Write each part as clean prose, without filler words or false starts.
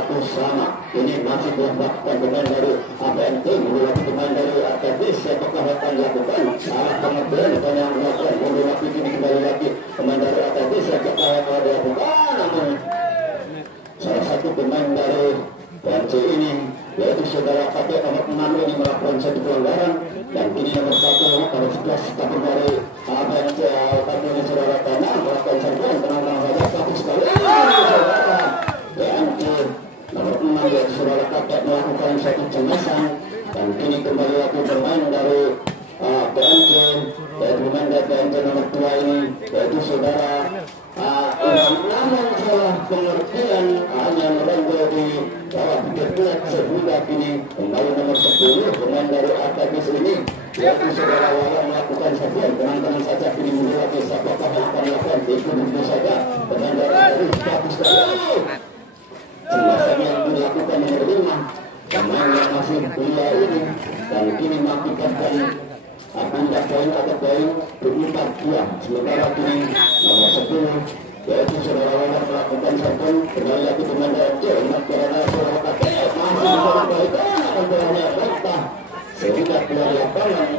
berlaku sama. Ini masih dilakukan pemain dari APMT, menurut pemain dari ATBs. Apakah akan dilakukan salah pengertian bukan yang dilakukan menurut ini kembali lagi pemain dari ATBs. Apakah akan dilakukan, namun salah satu pemain dari PMC ini yaitu saudara KP nomor 6 ini melakukan satu pelanggaran, dan ini nomor 1 nomor 11 tapi dari APMC tapi ini saudara Tanah melakukan serbuan tenang-tenang saja satu sekali saudara PMC nomor 6 yaitu saudara KP melakukan satu cemasan, dan ini kembali lagi bermain dari PMC yaitu pemain dari PMC nomor 2 ini yaitu saudara namun salah pengertian hanya merenggo di bawah pikir sehingga kini kembali nomor 10 pemain dari ATBs ini yaitu saudara Wawan melakukan serbuan tenang-tenang saja kini mundur lagi. Siapakah yang akan melakukan ikut saja pemain dari ATBs bagus sekali jelasan yang dilakukan nomor 5 pemain yang masih belia ini, dan kini mengakibatkan pindah poin atau poin berempat dua. Sementara kini nomor 10 yaitu saudara Wawan melakukan serbuan kembali lagi pemain dari ATBs karena saudara KP masih memperbaikan akan bolanya rentah sehingga keluar lapangan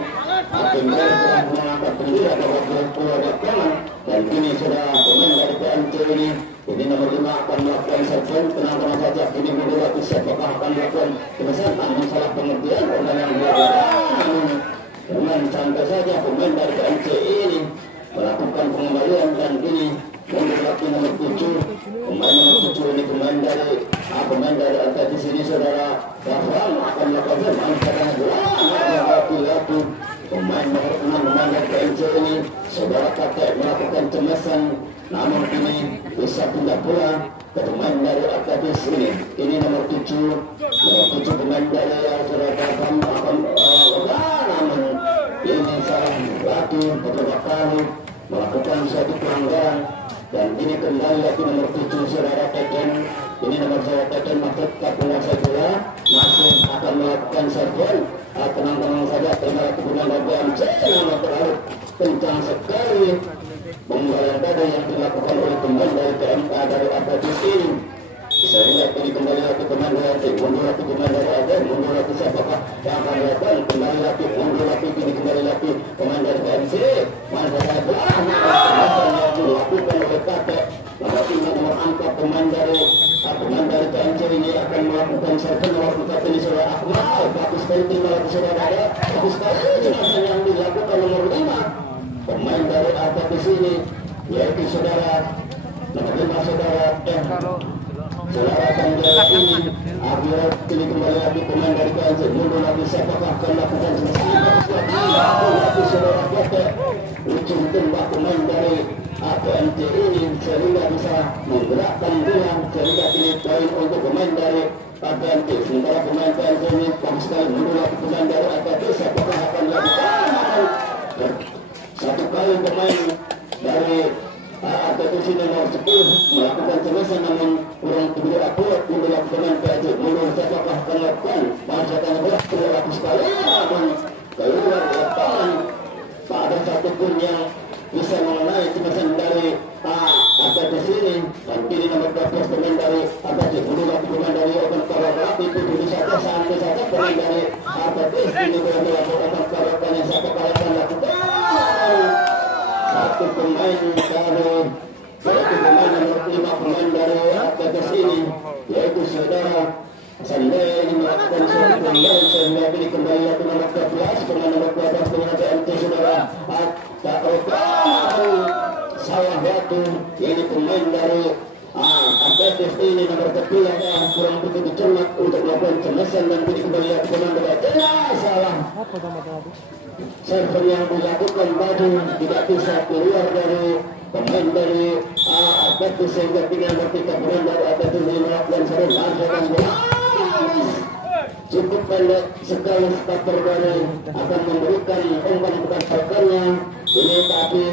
akhirnya telah mengangkat bendera bahwa keluar lapangan, dan kini sudah pemain dari PMC ini nomor 5 akan melakukan serbuan tenang-tenang saja kini mundur lagi. Siapakah akan melakukan kebesaran namun salah pengertian orang yang dilakukan dengan santai saja pemain dari PMC ini melakukan pengembalian, dan kini mundur lagi nomor 7 pemain nomor 7 ini pemain dari di sini saudara Rafael akan melakukan main katanya lagi pemain nomor 6 pemain dari PMC ini saudara kakek melakukan cemasan, namun kini bisa pindah pula ke pemain dari ATBs ini nomor 7 pemain dari saudara Rafael akan namun ini salah lagi beberapa kali melakukan suatu pelanggaran, dan ini kembali lagi nomor 7 saudara Teten. Ini nomor saudara Teten maksud penguasai bola masih akan melakukan serbuan tenang-tenang saja terima lagi pemain dari PMC yang terlalu kencang sekali pembayaran dada yang dilakukan oleh pemain dari PMK dari ATBs ini sehingga ini kembali lagi pemain dari ATBs mundur lagi pemain dari ATBs mundur lagi. Siapakah yang akan dilakukan kembali lagi mundur lagi kini kembali lagi pemain dari PMC manfaat bola yang dilakukan oleh kakek berarti nomor 4 pemain dari PMC ini akan melakukan serbuan melakukan ini saudara Akmal bagus sekali terima lagi saudara ada bagus sekali jelasan yang dilakukan nomor 5 pemain dari ATBs ini yaitu saudara nomor 5 saudara saudara Tanjaya ini akhirnya pilih kembali lagi pemain dari PMC mundur lagi. Siapakah akan melakukan lagi saudara Kakek ujung tembak pemain dari APMC ini sehingga bisa menggerakkan bola sehingga pilih poin untuk pemain dari APMC. Sementara pemain PMC ini bagus sekali mundur lagi pemain dari ATBs. Siapakah akan dilakukan satu kali pemain dari ATBs ini nomor 10 melakukan cemasan namun kurang kedua akurat mundur lagi pemain PMC mundur. Siapakah akan melakukan masyarakat bola keluar lagi sekali namun keluar lapangan tak ada satupun yang bisa mengenai cemasan dari ATBs ini, dan kini nomor 12 pemain dari ATBs mundur lagi pemain dari Open Karawang itu dulu saja sampai saja pemain dari ATBs ini berada melakukan Open Karawang yang satu kali akan lakukan satu pemain dari yaitu pemain nomor 5 pemain dari ATBs ini yaitu saudara Sandai ini melakukan suatu pelanggaran sehingga ini kembali lagi nomor 12 pemain nomor 12 pemain PMC saudara Sawah Batu ini pemain dari ATBs ini nomor 10 yang kurang begitu cermat untuk melakukan cemasan, dan ini kembali lagi pemain dari salah server yang dilakukan tadi tidak bisa keluar dari pemain dari ATBs sehingga tinggal bertiga pemain dari ATBs ini melakukan server dan bola cukup pendek sekali. Starter dari akan memberikan umpan bukan servernya ini tapi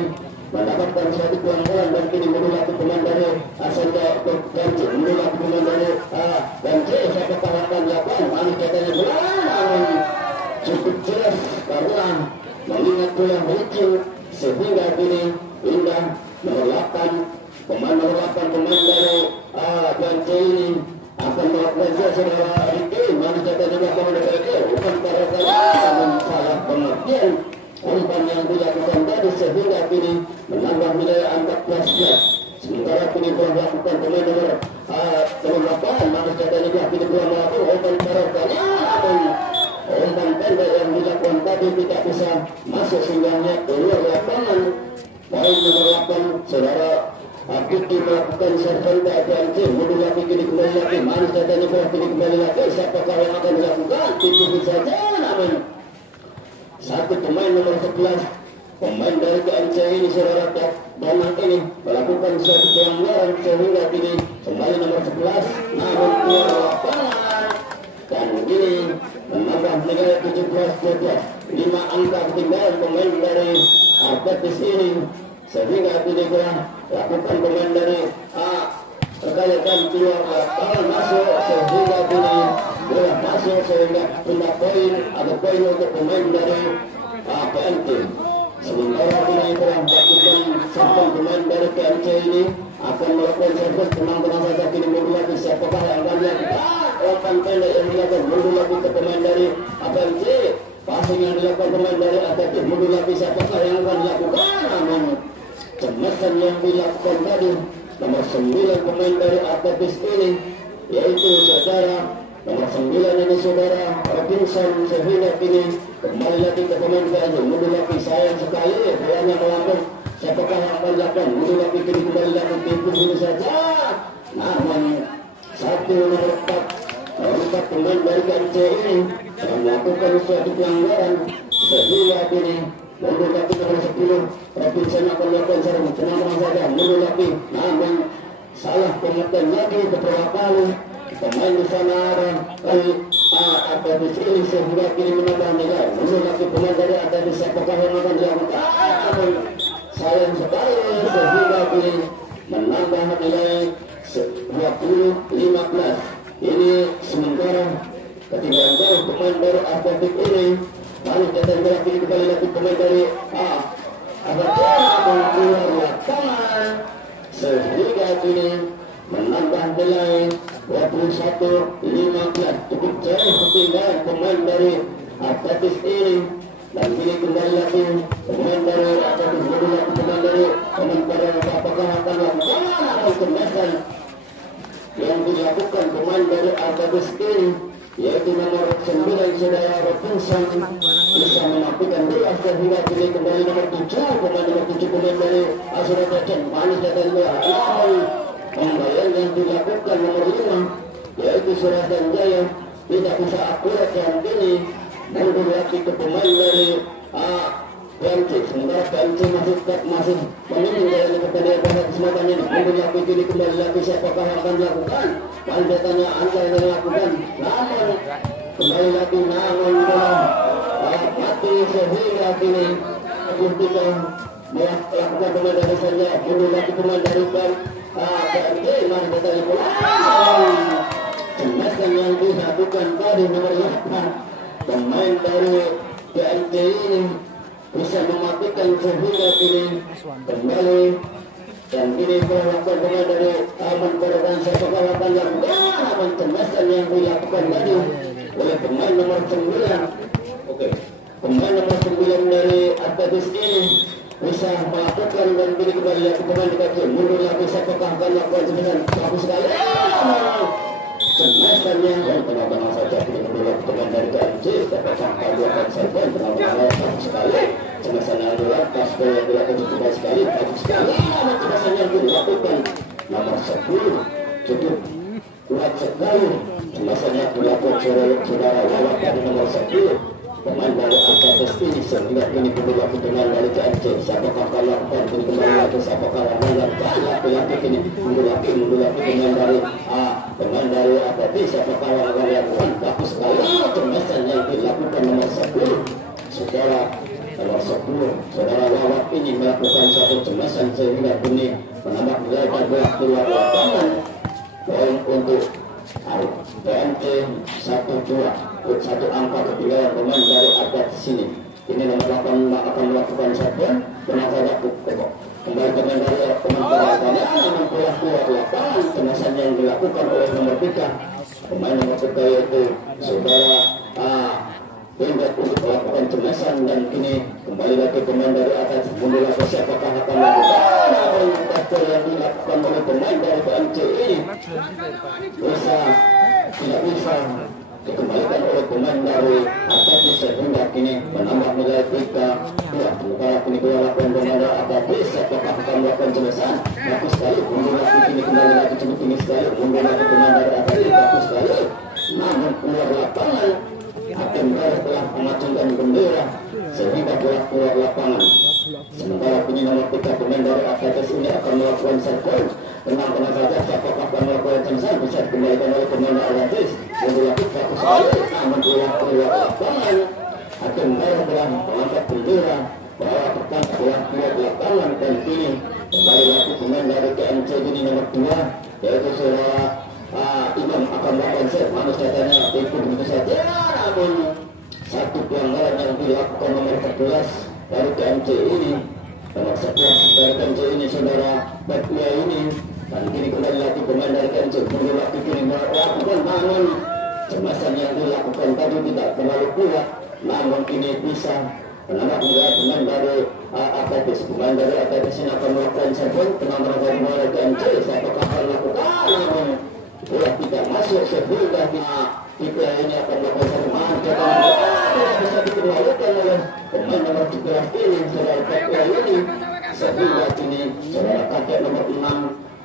mendapatkan suatu pelanggaran, dan kini mundur lagi pemain dari Asanda Ganji mundur lagi pemain dari Ganji. Siapa akan dilakukan manis katanya bola cukup jelas karena mengingat bola meluncur sehingga kini indah nomor 8 pemain nomor 8 pemain dari Ganji ini akan mundur lagi kini kembali lagi, manis datanya bola kini kembali lagi, siapakah yang akan dilakukan? Tipu saja namun satu pemain nomor 11 pemain dari KMC ini saudara Danang ini melakukan suatu pelanggaran sehingga kini kembali nomor 11 namun keluar lapangan dan kini menambah negara 17-12 5 angka ketinggalan pemain dari Artetis ini sehingga kini telah lakukan pemain dari terkait keluar lapangan masuk sehingga kini bola masuk sehingga pindah poin atau poin untuk pemain dari PMT. Sementara kini telah melakukan sampai pemain dari PMC ini akan melakukan servis tenang-tenang saja kini mundur lagi siapakah yang akan dilakukan umpan pendek yang dilakukan mundur lagi ke pemain dari PMC passing yang dilakukan pemain dari Atletik mundur lagi siapakah yang akan dilakukan namun cemasan yang dilakukan tadi nomor 9 pemain dari Atletis ini yaitu saudara nomor 9 ini saudara Robinson sehingga kini kembali lagi ke pemain PMC mundur lagi sayang sekali bolanya melambung siapakah yang akan dilakukan mundur lagi kini kembali lagi tipu ini saja namun satu nomor 4 pemain dari PMC ini melakukan suatu pelanggaran sehingga kini mundur lagi nomor 10 Robinson akan melakukan serangan tenang saja mundur lagi namun salah pemetan lagi beberapa kali pemain di sana kali Atletis ini sehingga kini menambah nilai mundur lagi pemain dari Atletis siapakah yang akan dilakukan namun sayang sekali sehingga kini menambah nilai 20-15 ini sementara ketinggalan jauh pemain dari Atletik ini lalu datang bola kini kembali lagi pemain dari Atletik keluar lapangan sehingga kini menambah nilai 21-15 cukup jauh ketinggalan pemain dari Atletis ini dan kini kembali lagi pemain dari Atletis mundur lagi pemain dari apakah akan lakukan atau kemesan yang dilakukan pemain dari Atletis ini yaitu nomor 9 saudara Robinson bisa menampilkan dia sehingga kini kembali nomor 7 pemain nomor 7 pemain dari Asurajan manis datang bola namun pembayaran yang dilakukan nomor 5 yaitu Surajan Jaya tidak bisa akurat dan kini mundur lagi ke pemain dari PMC sementara PMC masih memilih dari pertandingan pada kesempatan ini mundur lagi kini kembali lagi siapakah yang akan dilakukan panjatannya anda yang dilakukan namun kembali lagi namun mati sehingga kini kita melakukan pemain dari saja mundur lagi pemain dari PMC mari kita lihat cemasan yang dilakukan tadi nomor 8 pemain dari PMC ini bisa mematikan sehingga kini kembali dan kini melakukan pemain dari Taman Perdagangan siapakah akan yang namun cemasan yang dilakukan tadi oleh pemain nomor 9 pemain nomor 9 dari Atletis ini bisa melakukan dan kini kembali lagi pemain di mundur lagi siapakah akan melakukan cemasan bagus sekali cemasan yang tenang-tenang saja kini kembali lagi pemain dari KMC siapakah akan melakukan serban tenang-tenang bagus sekali cemasan yang dilakukan yang dilakukan cukup sekali bagus sekali namun cemasan yang dilakukan nomor 10 cukup kuat sekali cemasan yang dilakukan saudara Wawan dari nomor 10 pemain dari Atletis ini sehingga kini kembali lagi pemain dari KMC siapakah akan melakukan kini kembali lagi siapakah akan melakukan laki-laki kini mundur lagi pemain dari Atletis siapakah yang akan melakukan bagus sekali cemasan yang dilakukan nomor 10 saudara nomor 10 saudara Wawan ini melakukan satu cemasan sehingga kini menambah nilai dan bola keluar lapangan poin untuk PMC 1-2 satu angka ketinggalan pemain dari Atletis sini ini nomor 8 akan melakukan serban tenang saja kembali pemain dari pemain namun bola keluar lapangan cemasan yang dilakukan oleh nomor 3 pemain nomor 3 yaitu saudara Winget untuk melakukan cemasan dan kini kembali lagi pemain dari Atletis mundur lagi siapakah akan melakukan namun tackle yang dilakukan oleh pemain dari PMC ini tidak bisa dikembalikan oleh pemain dari Akatis sehingga kini menambah nilai 3-2. Sementara kini bola lakukan pemain dari Akatis, apakah akan melakukan jelasan? Bagus sekali, mundur lagi kini kembali lagi cukup tinggi sekali, mundur lagi pemain dari Akatis, bagus sekali. Namun keluar lapangan, hakim garis telah mengacungkan bendera sehingga bola keluar lapangan. Sementara kini nomor 3 pemain dari Akatis ini akan melakukan serve. Tenang-tenang saja, siapakah akan melakukan jelasan bisa dikembalikan oleh pemain dari Akatis. Mundur lagi bagus sekali, namun bola keluar lapangan. Hakim garis telah mengangkat bendera bahwa tekan bola keluar lapangan dan kini kembali lagi pemain dari KMC ini nomor 2 yaitu saudara Imam akan melakukan serve. Manusianya ikut begitu saja, namun satu pelanggaran yang dilakukan nomor 11 dari KMC ini, nomor 11 dari KMC ini saudara Batlia ini, dan kini kembali lagi pemain dari KMC kembali lagi kini melakukan, namun cemasan yang dilakukan tadi tidak terlalu kuat, namun kini bisa menambah nilai pemain dari Akatis. Pemain dari Akatis ini akan melakukan serve. Tenang-tenang dari bola KMC, siapakah akan melakukan, namun bola tidak masuk sehingga kita ini akan melakukan serve. Tidak bisa dikembalikan oleh pemain nomor 11 ini, saudara Batlia ini, sehingga kini saudara kakek nomor 6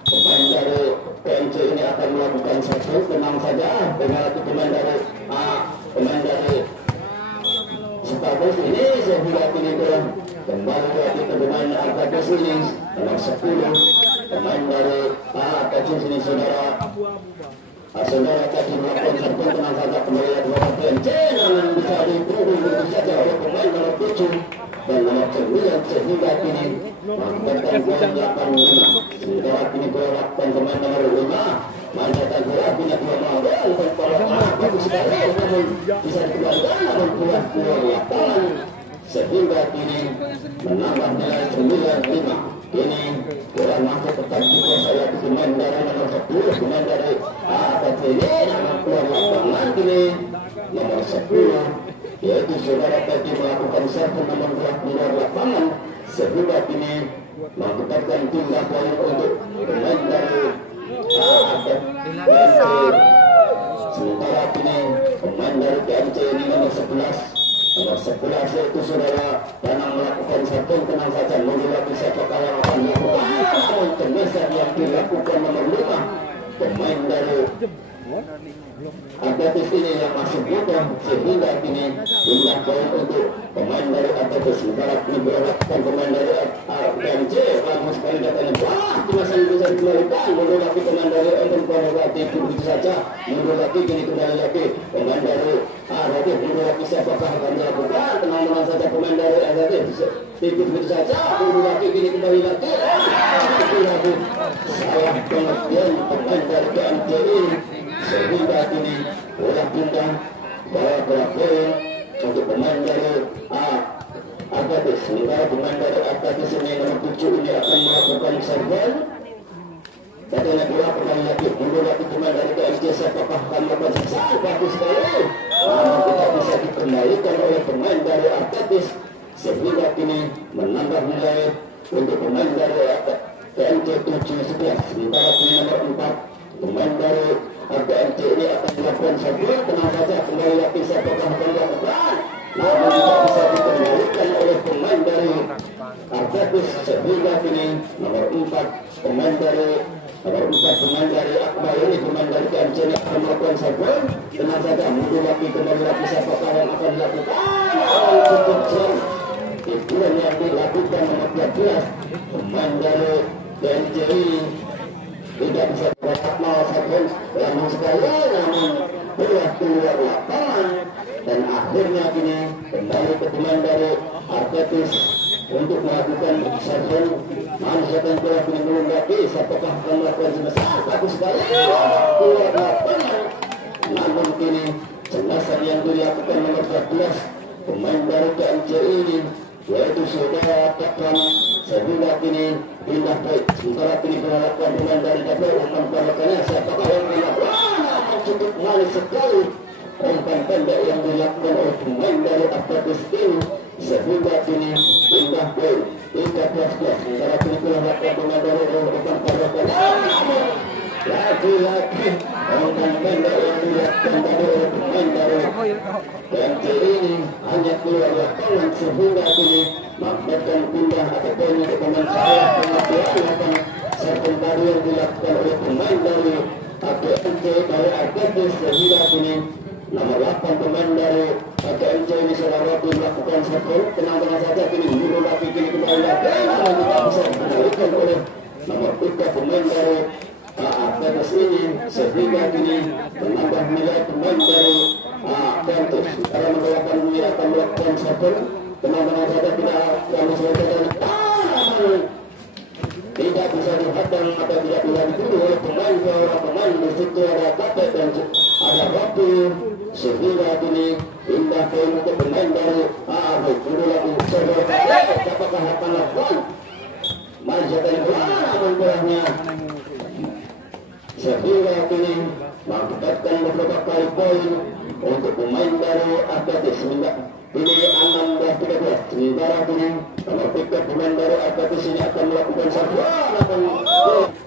pemain dari KMC ini akan melakukan serve. Tenang saja, pemain dari Akatis ini sehingga kini kembali lagi ke pemain Akatis ini nomor 10 pemain dari Akatis ini saudara tadi melakukan serve. Tenang saja, kembali lagi ke KMC, namun bisa dipukul begitu saja oleh pemain nomor 7 dan nomor 9 sehingga kini melakukan poin 8-5. Sementara kini melakukan pemain nomor 5 Manjatan bola punya 2 mawar dan bagus sekali, namun bisa dikembalikan, namun keluar lapangan sehingga kini menambah nilai 9-5. Ini bola masuk ke kaki saya pemain dari nomor 10 pemain dari Akatis ini, namun keluar lapangan kini nomor 10 yaitu saudara tadi melakukan serve, nomor 2 keluar lapangan sehingga kini mengakibatkan tindak poin untuk pemain dari sementara kini pemain dari KMC ini nomor 11 yaitu saudara Danang melakukan serve. Tenang saja, mundur lagi siapakah yang akan melakukan, namun temesan yang dilakukan nomor 5 pemain dari Akatis ini yang masuk muda sehingga kini tindak poin untuk pemain dari Akatis. Sementara kini berlakukan pemain dari KMC, bagus sekali datanya, kemasan bisa dikembalikan, mundur lagi pemain dari Enten Korowati begitu saja, mundur lagi kini kembali lagi pemain dari Akatis, mundur lagi siapakah akan dilakukan, tenang-tenang saja pemain dari Akatis ikut begitu saja, mundur lagi kini kembali lagi salah pengertian pemain dari KMC ini sehingga kini bola pindah bola poin untuk pemain dari Akatis. Sementara pemain dari Akatis ini nomor 7 ini akan melakukan serve. Katanya bola kembali lagi, mundur lagi pemain dari KMC, siapakah akan melakukan serve? Bagus sekali, namun tidak bisa dikembalikan oleh pemain dari Akatis sehingga kini menambah nilai untuk pemain dari KMC 7-11. Sementara kini nomor 4 pemain dari KMC ini akan dilakukan serve. Tenang saja, kembali lagi siapakah akan dilakukan, namun tidak bisa dikembalikan oleh pemain dari Akatis sehingga kini nomor 4 pemain dari Akbar ini, pemain dari KMC ini akan melakukan serve. Tenang saja, mundur lagi, kembali lagi siapakah yang akan dilakukan, cukup serve. Itulah yang dilakukan nomor 13 pemain dari KMC ini tidak bisa berdapat serve, namun sekali namun bola keluar lapangan dan akhirnya kini kembali ke pemain dari Akatis untuk melakukan serve. Manjatan bola kini belum lagi, siapakah akan melakukan sebesar, bagus sekali keluar lapangan, namun kini jelasan yang dilakukan nomor 14 pemain dari KMC ini yaitu saudara Takram sehingga kini pindah baik. Sementara kini melakukan pemain dari Takram akan melakukannya, siapakah yang dilakukan, cukup manis sekali umpan pendek yang dilakukan oleh pemain dari Akatis ini sehingga kini pindah baik 13-12. Sementara kini melakukan pemain dari umpan pendek lagi Umpan-umpan yang dilakukan oleh pemain dari PMC ini hanya keluar lapangan sehingga kini mengakibatkan pindah atau poin untuk pemain salah pengakuan serpong baru yang dilakukan oleh pemain dari PMC dari Arkatis sehingga kini nomor 8 pemain dari PMC ini saudara melakukan serpong tenang-tenang saja kini dulu lagi kini kembali lagi namun tidak bisa dikembalikan oleh nomor 3 pemain dari Arkatis ini sehingga kini menambah nilai pemain dari Arkatis sekarang menggunakan dia akan melakukan serpong tenang-tenang saja tidak akan diselesaikan tidak bisa dihadang atau tidak bisa dituduh oleh pemain di situ ada Kapet dan ada Rapi sehingga kini indah poin untuk pemain dari dulu lagi saudara apakah akan lakukan Manjatan namun kurangnya sehingga kini mengakibatkan beberapa kali poin untuk pemain dari Arkatis ini 16-13 sementara kini nomor 3 pemain dari Arkatis ini akan melakukan satu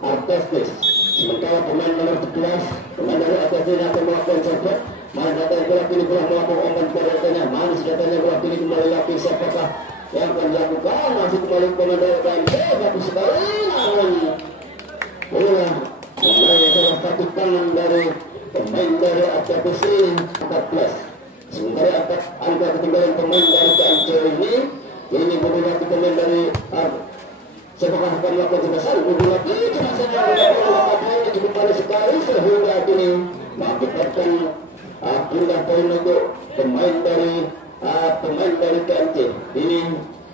Arkatis sementara pemain nomor 11 pemain dari Arkatis ini akan melakukan satu Manjatan bola kini telah melakukan umpan keretanya manis datanya bola kini kembali lagi siapakah yang akan dilakukan masih kembali pemain dari KMC bagus sekali namun bola mulai salah satu tangan dari pemain dari Arkatis ini 14 sementara angka ketinggalan pemain dari KMC ini bola lagi pemain dari siapakah akan melakukan jelasan bola lagi jelasan yang melakukan ini cukup panas sekali sehingga kini mengakibatkan pindah poin untuk pemain dari KMC ini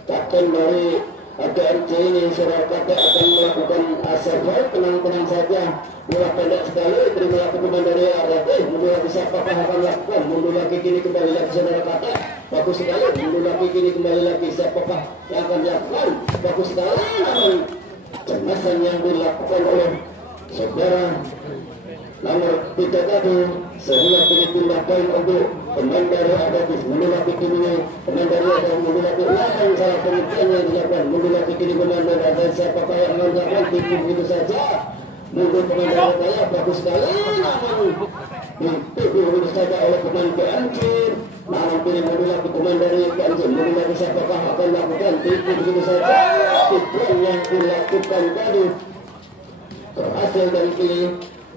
kapten dari KMC ini saudara kakek akan melakukan serve tenang-tenang saja bola pendek sekali terima lagi pemain dari RRT mundur lagi siapakah akan melakukan mundur lagi kini kembali lagi saudara kakek bagus sekali mundur lagi kini kembali lagi siapakah yang akan dilakukan bagus sekali namun cemasan yang dilakukan oleh saudara nomor 3 tadi sehingga kini pindah poin untuk pemain dari Arkatis mundur lagi kini pemain dari Arkatis mundur lagi lawan salah pemilihan yang dilakukan mundur lagi kini pemain dari Arkatis siapakah yang mengerjakan tipu begitu saja mundur pemain dari Arkatis bagus sekali namun ditipu begitu saja oleh pemain KMC namun kini mundur lagi pemain dari KMC mundur lagi siapakah akan melakukan tipu begitu saja tipuan yang dilakukan tadi berhasil dari kini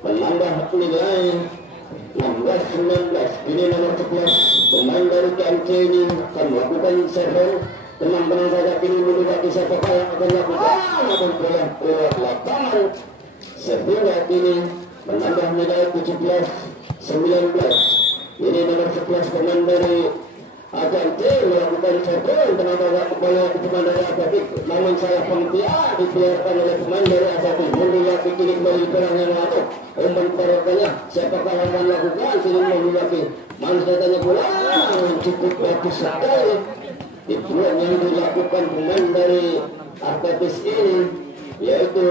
menambah nilai 16-19 ini nomor 11 pemain dari KMC ini akan melakukan serve tenang-tenang saja kini mundur lagi siapakah yang akan melakukan namun bola keluar lapangan sehingga kini menambah nilai 17-19 ini nomor 11 pemain dari KMC melakukan serve tenang-tenang kembali pemain dari Arkatis namun salah pengertian dibiarkan oleh pemain dari Arkatis mundur lagi kini kembali perang yang lalu umpan kerokannya siapakah yang akan melakukan kini mundur lagi manis datanya bola cukup bagus sekali dibuat yang dilakukan pemain dari Arkatis ini yaitu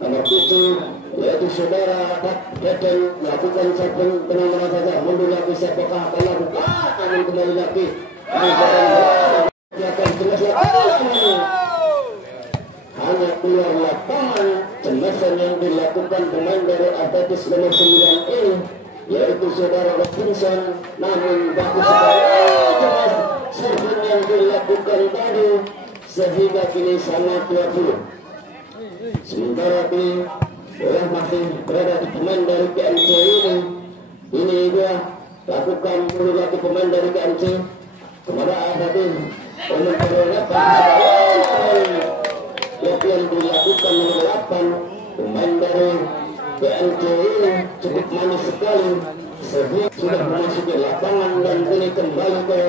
nomor 7 yaitu saudara Deden melakukan serve tenang-tenang saja mundur lagi siapakah akan melakukan namun kembali lagi akan jelas hanya keluar lapangan cemasan yang dilakukan pemain dari Arkatis nomor 9 ini yaitu saudara Robinson namun bagus sekali jelas serve yang dilakukan tadi sehingga kini sama 20 sementara kini bola masih berada di pemain dari KMC ini dia lakukan dulu lagi pemain dari KMC kepada Arkatis pemain bola yang dilakukan nomor 8 pemain dari KMC ini cukup manis sekali sehingga sudah memasuki lapangan dan kini kembali ke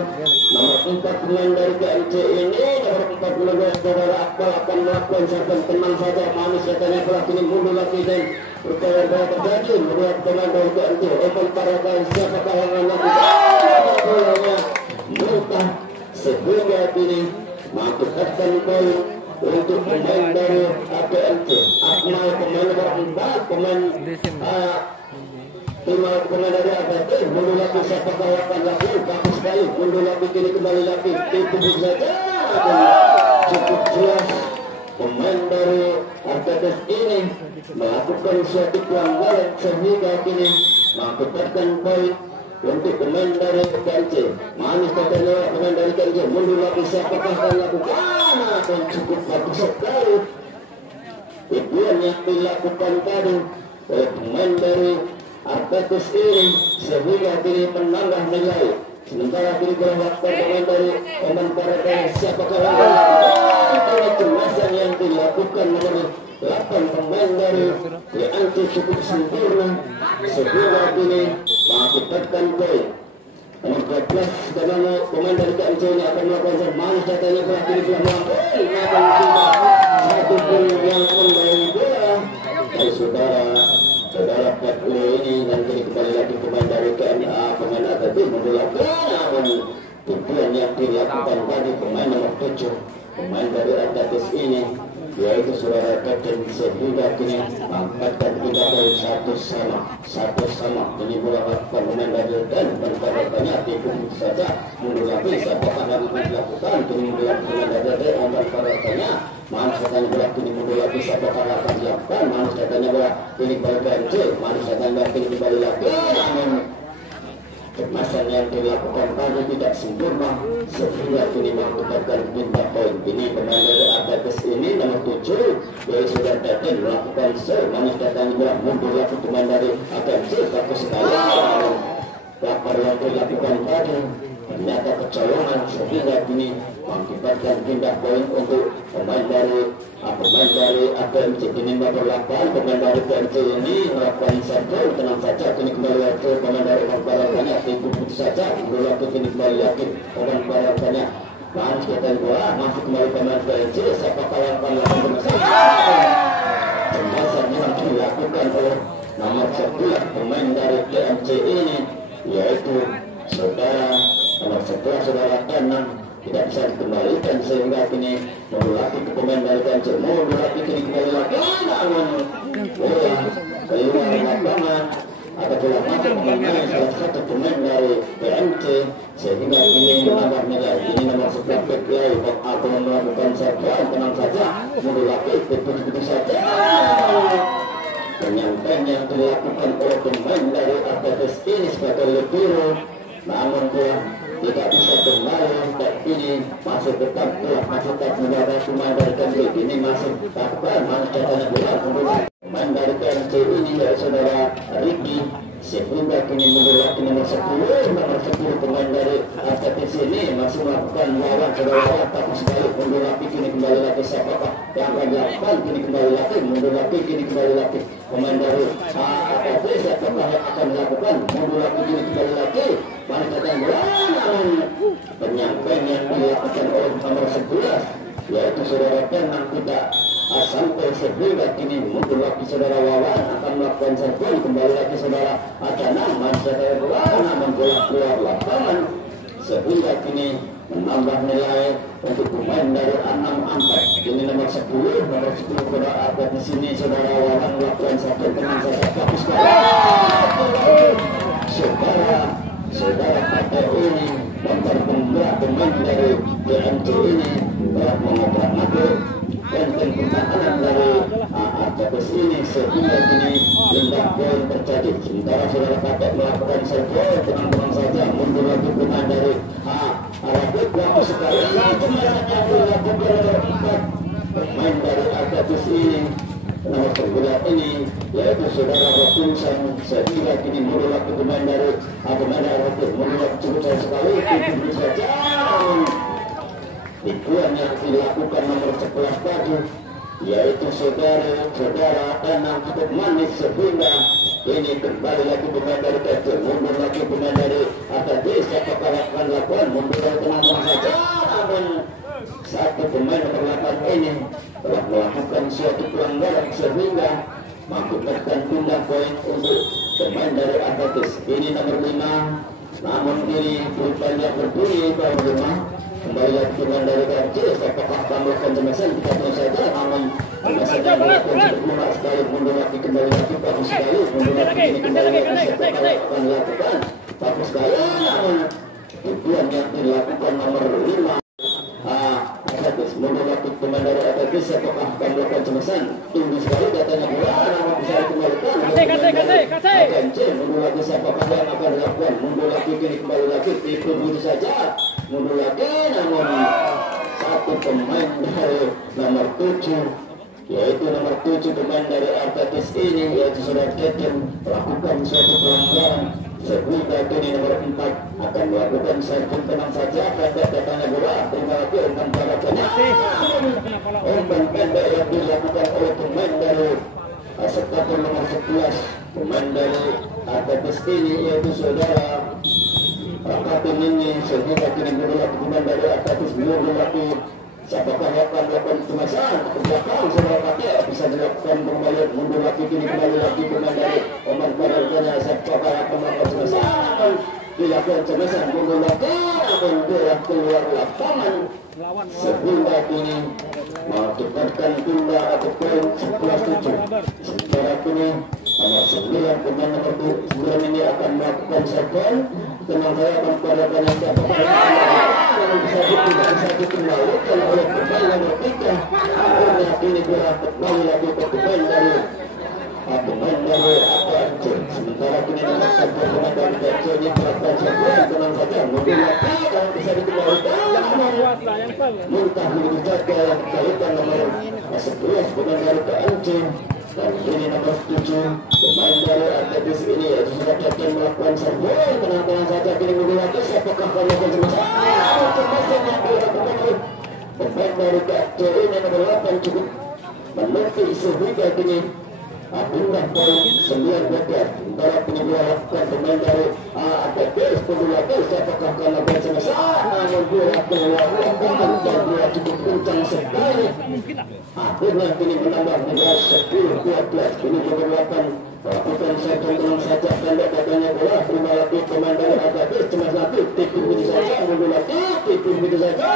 nomor 4 pemain dari KMC ini nomor 14 saudara Akbal akan melakukan serve tenang saja manis katanya bola kini mundur lagi dan berkaya-kaya terjadi melihat pemain dari KMC open parakan siapakah yang melakukan bolanya muntah sehingga kini mengakibatkan poin untuk pemain dari KMC Akmal pemain nomor 4 pemain pemain dari Arkatis mundur lagi siapakah yang akan lakukan bagus sekali mundur lagi kini kembali lagi itu saja cukup jelas pemain dari Arkadas ini melakukan suatu pelanggaran sehingga kini mengakibatkan poin untuk pemain dari KMC. Manis katanya pemain dari KMC mundur lagi, siapakah akan lakukan akan cukup bagus sekali tujuan yang dilakukan tadi oleh pemain dari Arkadas ini sehingga kini menambah nilai. Sementara kini berlaku pemain dari Parata, siapakah yang dilakukan kecemasan yang dilakukan oleh 8 pemain dari KMC cukup sempurna sehingga kini mengakibatkan poin. Nomor 12 karena pemain dari KMC ini akan melakukan manis katanya bola kiri bola mampu namun tidak satu pun yang membawa bola dari saudara Patlo ini. Dan kini kembali lagi pemain dari KMA, pemain Akademi membola namun tujuan yang dilakukan tadi pemain nomor 7 pemain dari Akademi ini yaitu saudara Kapten sehingga kini angkatkan kita poin satu sama ini bola pemain dari dan banyak tikung saja mundur lagi siapakah yang dilakukan kini mundur lagi pemain dari dan banyak manis katanya bola kini mundur lagi siapakah akan dilakukan manis katanya bola kini kembali KMC manis katanya kini kembali lagi namun kemasan yang dilakukan tadi tidak sempurna sehingga kini mengakibatkan pindah poin. Ini pemain dari Arkadas ini nomor 7 yaitu sudah Daden melakukan manis datang bola mundur lagi pemain dari AKMC bagus sekali. Lapar yang dilakukan tadi ternyata kecolongan sehingga kini mengakibatkan pindah poin untuk pemain dari AKMC. Ini nomor 8 pemain dari AKMC ini melakukan satu tenang saja kini kembali lagi pemain dari banyak putus saja bola kini kembali lagi pemain banyak manis kita bola masuk kembali pemain AKMC siapakah yang akan melakukan kemasan yang dilakukan oleh nomor 11 pemain dari AKMC ini yaitu nomor 11 saudara Danang tidak bisa dikembalikan sehingga kini memulai ke pemain dari KMC memulai kini kembali lagi namun bola keluar lapangan ada bola masuk mengenai salah satu pemain dari KMC sehingga kini menambah nilai. Ini nomor 11 PPI aku melakukan serbuan tenang saja mundur lagi betul saja penyampaian yang dilakukan oleh pemain dari Arkadas ini sebagai libero namun bola tidak bisa kembali dan ini masih tetap bola masih tetap menjaga pemain dari KMC ini masih takkan manis katanya bola pemain dari KMC ini ya saudara Ricky sehingga kini mundur lagi nomor 10 pemain dari Arkadas ini masih melakukan lawan saudara tapi sekali mundur lagi kini kembali lagi siapakah yang akan dilakukan kini kembali lagi mundur lagi kini kembali lagi pemain dari Arkadas siapakah yang akan dilakukan mundur lagi kini kembali lagi manis katanya bola namun penyampaian yang dilakukan oleh nomor 11 yaitu saudara Danang tidak sampai sehingga kini mundur lagi saudara Wawan akan melakukan serbuan kembali lagi saudara Adanang manis katanya bola namun bola keluar lapangan sehingga kini menambah nilai untuk pemain dari 6-4 ini nomor 10 saudara ada di sini saudara Wawan melakukan satu tenang saja bagus saudara kata ini memperpendek pemain dari KMC ini telah mengobrak-abrik dan pertahanan dari Arkadas ini sehingga kini pindah poin terjadi. Sementara saudara kata melakukan serbuan tenang-tenang saja mundur lagi pemain dari Arkadas bagus sekali kemasan yang dilakukan oleh 4 pemain dari Arkadas ini nomor 9 ini yaitu saudara Robinson sehingga kini mundur lagi pemain dari Arkadas mundur lagi cukup sekali itu saja tujuan yang dilakukan nomor 11 tadi yaitu saudara Danang cukup manis sehingga ini kembali lagi pemain dari KMC mundur lagi pemain dari Arkadas siapakah akan lakukan mundur lagi tenang saja namun satu pemain nomor 8 ini telah melakukan suatu pelanggaran sehingga mengakibatkan pindah poin untuk pemain dari Arkadas. Ini nomor 5 namun ini rupanya berbunyi nomor 5 kembali lagi pemain dari KMC siapakah akan melakukan kemasan kita pun saja namun kemasan yang melakukan cukup sekali mundur lagi kembali lagi bagus sekali mundur lagi ini kembali lagi siapakah akan dilakukan bagus sekali namun tujuan yang dilakukan nomor 5 Arkadas mundur lagi pemain dari Arkadas siapakah serban mundur lagi kini kembali lagi itu begitu saja mundur lagi namun satu pemain dari nomor 7 yaitu nomor 7 pemain dari Artatis ini yaitu Saudara Keten melakukan suatu pelanggaran sehingga kini nomor 4 akan melakukan serban tenang saja pendek datangnya bola terima lagi umpan balapannya umpan pendek yang dilakukan oleh pemain dari Sektor nomor 11 pemain dari Artatis ini yaitu Saudara Kapten ini sehingga kini bola pemain dari Artatis belum lagi siapakah yang akan melakukan kemasan ke belakang Saudara Kapten bisa dilakukan kembali mundur lagi kini kembali lagi pemain dari Oman Paralkanya siapakah yang akan melakukan kemasan dilakukan kemasan mundur lagi namun bola keluar lapangan sehingga kini mengakibatkan tunda atau poin 11-7 sementara kini nomor 9 pemain nomor 9 ini akan melakukan serban tenang saya akan pada yang siapakah bisa dikembalikan oleh pemain nomor 3 akhirnya kini bola kembali lagi ke pemain dari APRC sementara kini nomor 4 pemain dari APRC ini melakukan serban tenang saja mungkin lagi dan bisa dikembalikan muntah begitu saja yang berkaitan nomor 11 pemain dari PNC dan ini nomor 7 pemain dari Artatis ini yaitu sudah Kapten melakukan serban tenang-tenang saja kini mungkin lagi siapakah akan melakukan cemasan yang dilakukan oleh pemain dari PNC ini nomor 8 cukup menanti sehingga kini pindah poin 9-12 sementara kini dilakukan pemain dari APS Pedulakes siapakah akan melakukan cemasan namun bola keluar lapangan dan bola cukup kencang sekali akhirnya kini menambah menjadi 10-12 kini diberlakukan melakukan serban tenang saja pendek katanya bola terima lagi pemain dari APS cemas lagi tipu begitu saja mundur lagi tipu begitu saja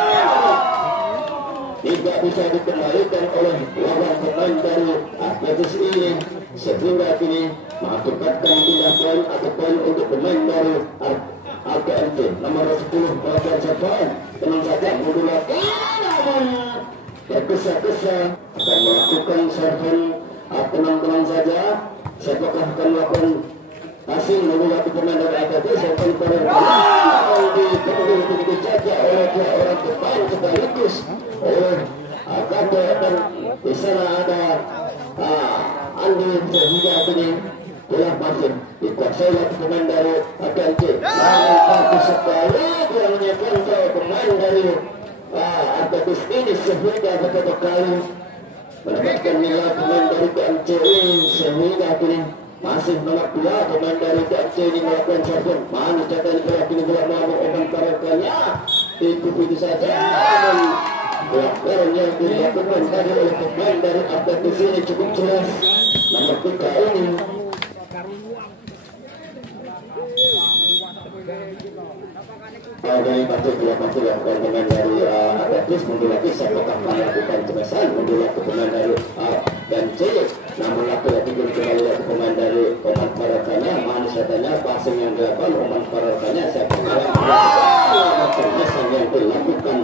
tidak bisa dikembalikan oleh lawan pemain dari Artatis ini sehingga kini mengakibatkan pindah poin atau poin untuk pemain dari APNT nomor 10 melakukan serban tenang saja mundur lagi namun tergesa-gesa akan melakukan serban tenang-tenang saja siapakah akan melakukan asing mundur lagi pemain dari APNT serban pada dipenuhi begitu saja oleh dua orang pemain sekaligus oleh Akade dan di sana ada Andi sehingga kini bola masih dikuasai oleh pemain dari APNC namun bagus sekali kurangnya kontrol pemain dari Artatis ini sehingga beberapa kali mendapatkan nilai pemain dari PNC ini sehingga kini masih nomor 2 pemain dari PNC ini melakukan serban mana catatan bola kini bola mau Oman Paralkanya itu begitu saja pelanggaran yang dilakukan tadi oleh pemain dari Artatis ini cukup jelas nomor 3 ini dari pasti dilakukan pemain dari Artatis mundur lagi siapakah melakukan cemasan mundur lagi pemain dari PNC namun lagi kembali lagi pemain dari Oman Paralkanya mana katanya passing yang dilakukan Oman Paralkanya siapakah melakukan cemasan yang dilakukan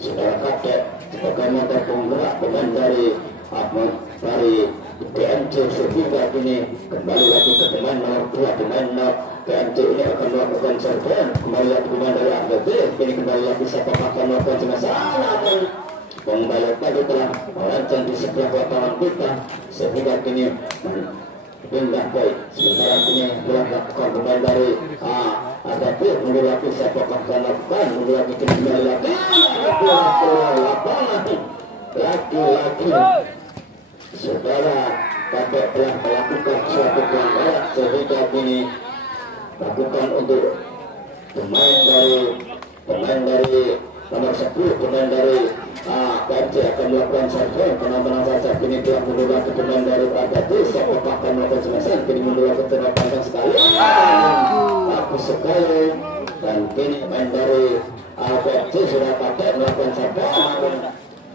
Saudara Kapten sebagai mata penggerak pemain dari PNC sehingga kini kembali lagi ke pemain nomor 2 pemain PNC ini akan melakukan serban kembali lagi pemain dari Artatis kini kembali lagi siapakah akan melakukan cemasan namun pembalap tadi telah merancang di sebelah lapangan kita sehingga kini pindah poin sementara kini telah melakukan pemain dari Artatis mundur lagi siapakah akan melakukan mundur lagi kembali lagi keluar lapangan lagi-lagi saudara Kapten telah melakukan suatu pelanggaran sehingga kini lakukan untuk pemain dari nomor 10 pemain dari PNC akan melakukan serban tenang-tenang saja kini telah mundur lagi pemain dari Artatis siapakah akan melakukan cemasan kini mundur lagi tenang sekali bagus sekali dan kini pemain dari PNC sudah pakai melakukan serban namun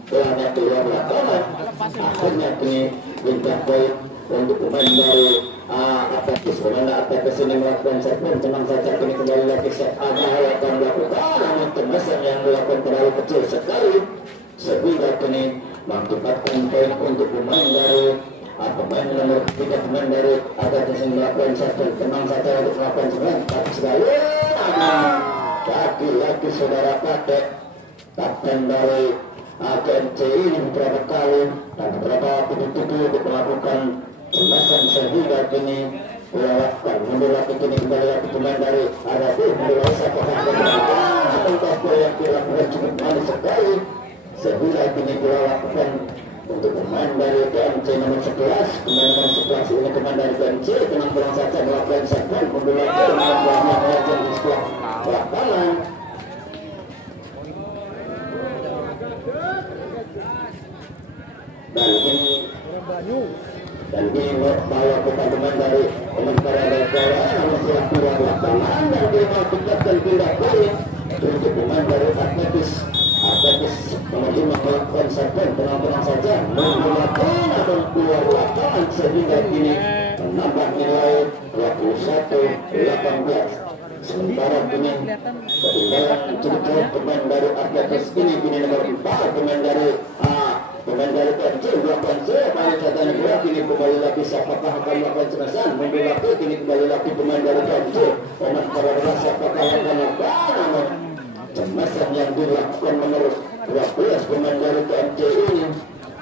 bolanya keluar lapangan akhirnya kini pindah poin untuk pemain dari Artatis pemain Artatis ini melakukan serban tenang saja kini kembali lagi akan melakukan namun cemasan yang dilakukan terlalu kecil sekali sehingga kini mengakibatkan poin untuk pemain dari pemain nomor 3 pemain dari ATS melakukan satu tenang saja untuk melakukan serangan tapi sekali lagi saudara Kakek kapten dari ATMC ini beberapa kali dan beberapa tubuh-tubuh untuk melakukan jelasan sehingga kini melewatkan mundur lagi kini kembali lagi pemain dari ATS mulai siapa sebentar yang dilakukan cukup manis sekali sehingga kini dilakukan untuk pemain dari TMC nomor 11 pemain nomor 11 ini pemain dari TMC tenang pulang saja melakukan serban mundur lagi melakukan yang di sebelah lapangan dan ini bawa pemain dari sementara dari bawah namun telah keluar lapangan dan dilakukan pindah balik untuk pemain dari Atletis nomor 5 melakukan serban tenang saja menggunakan atau keluar lapangan sehingga kini menambah nilai 21-18 sementara kini ketinggalan cukup pemain dari Atletis kini nomor 4 pemain dari PMC melakukan sepanjang catatan bola kini kembali lagi siapakah akan melakukan cemasan mundur lagi kini kembali lagi pemain dari PMC pemain para siapakah akan melakukan namun cemasan yang dilakukan menurut 12 pemain dari PMC ini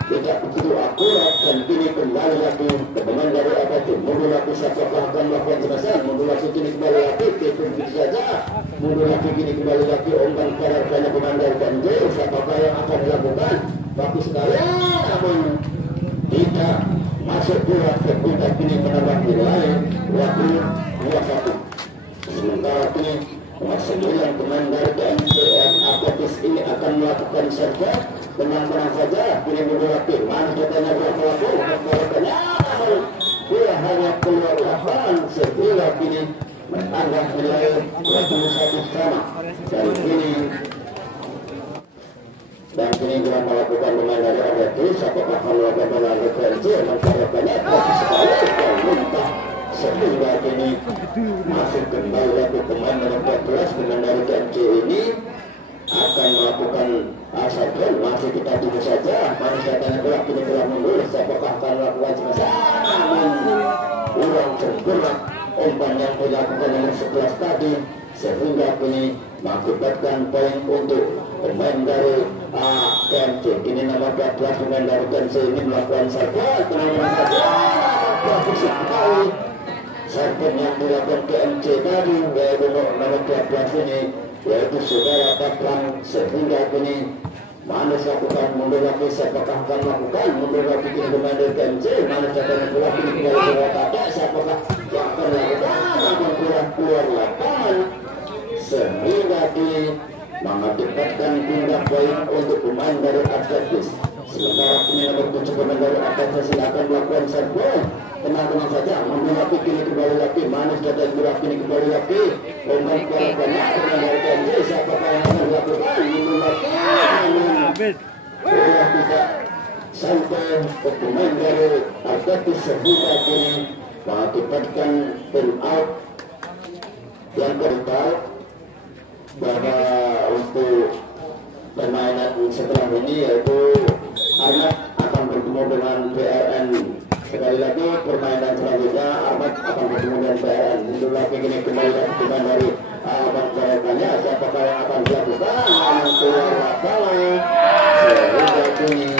tidak begitu akurat dan kini kembali lagi ke pemain dari APC mundur lagi siapakah akan melakukan cemasan mundur lagi kini kembali lagi ke saja mundur lagi kini kembali lagi umpan pada pemain dari PMC siapakah yang akan dilakukan bagus sekali namun tidak masuk bola ketika kini menambah nilai 21 sementara kini nomor 9 pemain dari TMCN Atletis ini akan melakukan serve tenang saja kini bola tim mana katanya bola pelaku namun bola hanya keluar lapangan sehingga kini menambah nilai 21 sama dan kini kita melakukan pemain dari Atletis apakah melakukan pemain referensi mengkarenakannya bagus sekali dan muntah sehingga kini masuk kembali lagi pemain nomor 14 pemain dari TMC ini akan melakukan serve masih kita tunggu saja mana katanya bola kini telah mundur apakah akan melakukan namun uang sempurna umpan yang dilakukan nomor 11 tadi sehingga kini mengakibatkan poin untuk pemain dari TMC ini nomor 14 pemain dari TMC ini melakukan serve tenang saja bagus sekali serve yang dilakukan TMC tadi yaitu nomor 12 ini yaitu saudara Kaplan sehingga kini Manis lakukan mundur lagi siapakah akan melakukan mundur lagi kini pemain dari TMC Manis katanya bola kini kembali ke kata siapakah yang akan melakukan akan keluar lapangan sehingga kini mengakibatkan pindah poin untuk pemain dari Atletis sementara kini nomor 7 pemain dari Atletis akan melakukan serve tenang saja mundur lagi kini kembali lagi Manis katanya bola kini kembali lagi pemain dari TMC siapakah yang akan melakukan mundur lagi bola tidak sampai ke pemain dari Atletis sehingga kini mengakibatkan pin out yang kedua bahwa untuk permainan setelah ini yaitu Ahmad akan bertemu dengan PRN sekali lagi permainan selanjutnya Ahmad akan bertemu dengan PRN mundur lagi kini kembali lagi pemain dari Ahmad mereka siapakah yang akan dilakukan keluar lapangan sehingga kini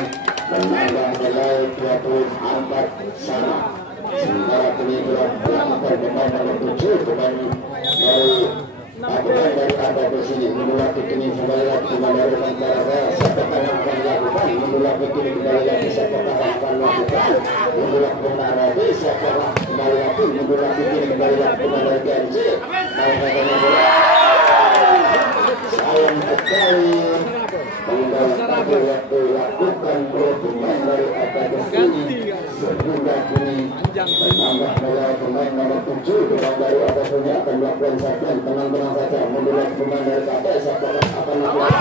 menambah nilai 24 sama sementara kini dilakukan pemain nomor 7 pemain dari Atletis ini mundur lagi kini kembali lagi pemain dari Mantara siapakah yang akan dilakukan mundur lagi kini kembali lagi siapakah yang akan melakukan mundur lagi pemain dari siapakah kembali lagi mundur lagi kini kembali lagi pemain dari TMC sayang sekali mengganti waktu lakukan pemain dari Atletis ini sehingga kini menambah nilai pemain nomor 7 pemain dari Atletis ini akan melakukan serve tenang saja mundur lagi pemain dari KT siapakah akan melakukan